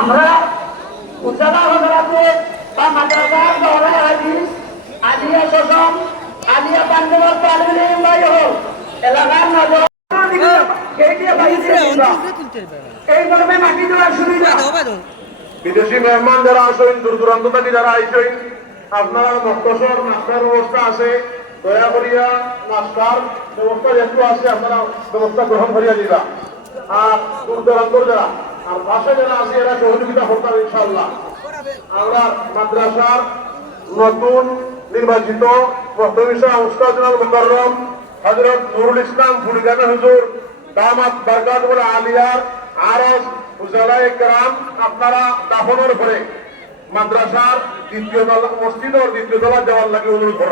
আমরা উচ্চতা হজরাতে বা মাদ্রাসার দহরা হাদিস আলিয়া সসম আলিয়া পাঞ্জাব তালিম ভাই হোক এলাকার নজর এই ধরনের মাটি দেওয়ার সুবিধা। বিদেশি মেহমান যারা আসেন দূর দূরান্ত থেকে যারা আইসেন আপনারা মক্তসর নাস্তার ব্যবস্থা আছে। দয়া করিয়া নাস্তার ব্যবস্থা যেহেতু আছে আপনারা ব্যবস্থা গ্রহণ করিয়া দিবা আর দূর দূরান্তর যারা আর পাশে যারা আছে, এরা সহযোগিতা করতাম ইনশাল্লাহ আমরা মাদ্রাসার নতুন নির্বাচিত মহতমিশা উস্তাদুল মুকররম হজরত নুরুল ইসলাম ফুলগানা হুজুর, দামাত বরকাতুল আলিয়ার আরস উজালায়ে কেরাম, আপনারা দাফনের পরে মাদ্রাসার দ্বিতীয় তলা, মসজিদের দ্বিতীয় তলা যাওয়ার লাগে অনুরোধ.